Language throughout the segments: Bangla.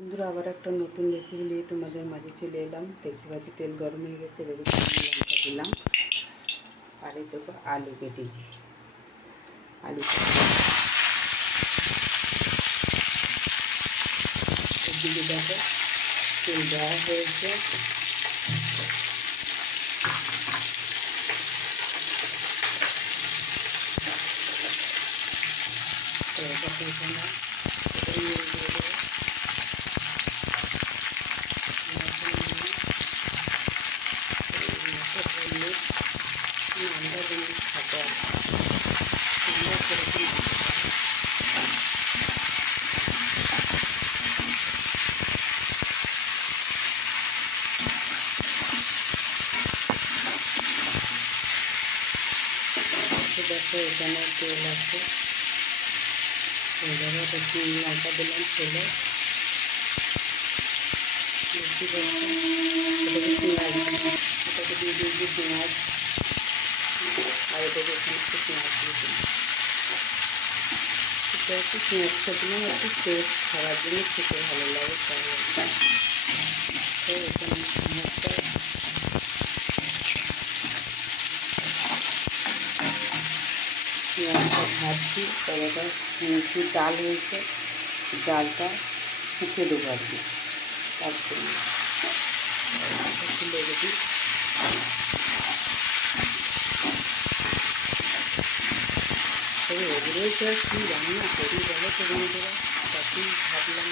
বন্ধুরা আবার একটা নতুন রেসিপি নিয়ে তোমাদের মাঝে চলে এলাম। দেখতে পাচ্ছি তেল গরম হয়ে গেছে, দেখুন লঙ্কা দিলাম আর এই দেখো আলু কেটেছি। আলু এদিকে দেখো তেল দেওয়া হয়েছে, আমরা জিনিস খাবো তোমরা সেরকম দেখো এখানে তেল আছে, লঙ্কা দিলাম তেলে, পেঁয়াজ এটাকে দিয়ে দিয়েছি পেঁয়াজ, আর এটাকে এখানে একটু পেঁয়াজ দিয়ে দিলাম। এটা একটু পেঁয়াজটা দিলাম একটু টেস্ট খাওয়ার জন্য, খেতে ভালো লাগে তাহলে। তো এখানে পেঁয়াজটা ভাজছি, তবেটা একটু ডাল হয়েছে, ডালটা ফুটে দেবো আর কি, তার জন্য একটু লেগে দিই। তবে এগুলোই তো আর কী রান্না করি বলো তো বন্ধুরা, তখন ভাবলাম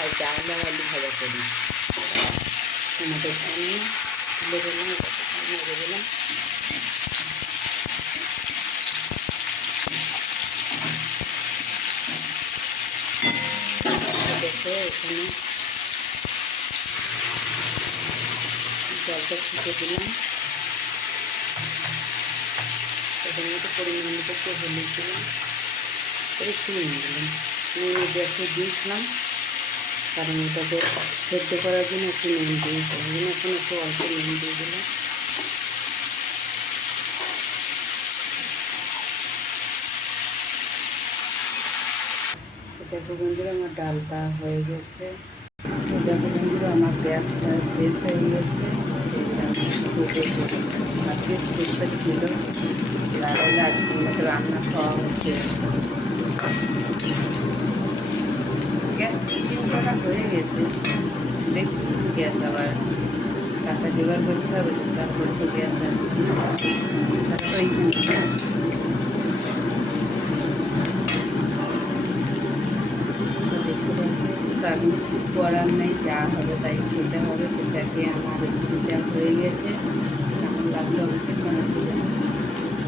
আর ডাল আর আলু ভাজা করি। টমেটোর সামনে তুলে দিলাম, নেড়ে দিলাম। দেখো এখানে জলটা ফুটে দিলাম, এখানে মতো পরিমাণ মতো একটু হলুদ দিলাম, একটু নুন দিলাম, নুন গ্যাসে দিয়েছিলাম কারণ এটাকে সেদ্ধ করার জন্য একটু নুন দিয়েছিলাম, এখন একটু অল্প নুন দিয়ে দিলাম। দেখো বন্ধুরা আমার ডালটা হয়ে গেছে। দেখো বন্ধুরা আমার গ্যাসটা শেষ হয়ে গেছে, আজকে স্পেশাল ছিল লাগাইলে আজকে আমাকে রান্না খাওয়া হচ্ছে। গ্যাস চিন্তাটা হয়ে গেছে, দেখুন গ্যাস আবার টাকা জোগাড় করতে হবে, তারপরে তো গ্যাস সমস্যাটা তো এইখানে। দেখতে পাচ্ছি কারণ করার নেই, যা হবে তাই খেতে হবে। তো দেখে আমার রেসিপিটা হয়ে গেছে, কেমন লাগলো অবশ্যই কমেন্ট করে জানাবেন।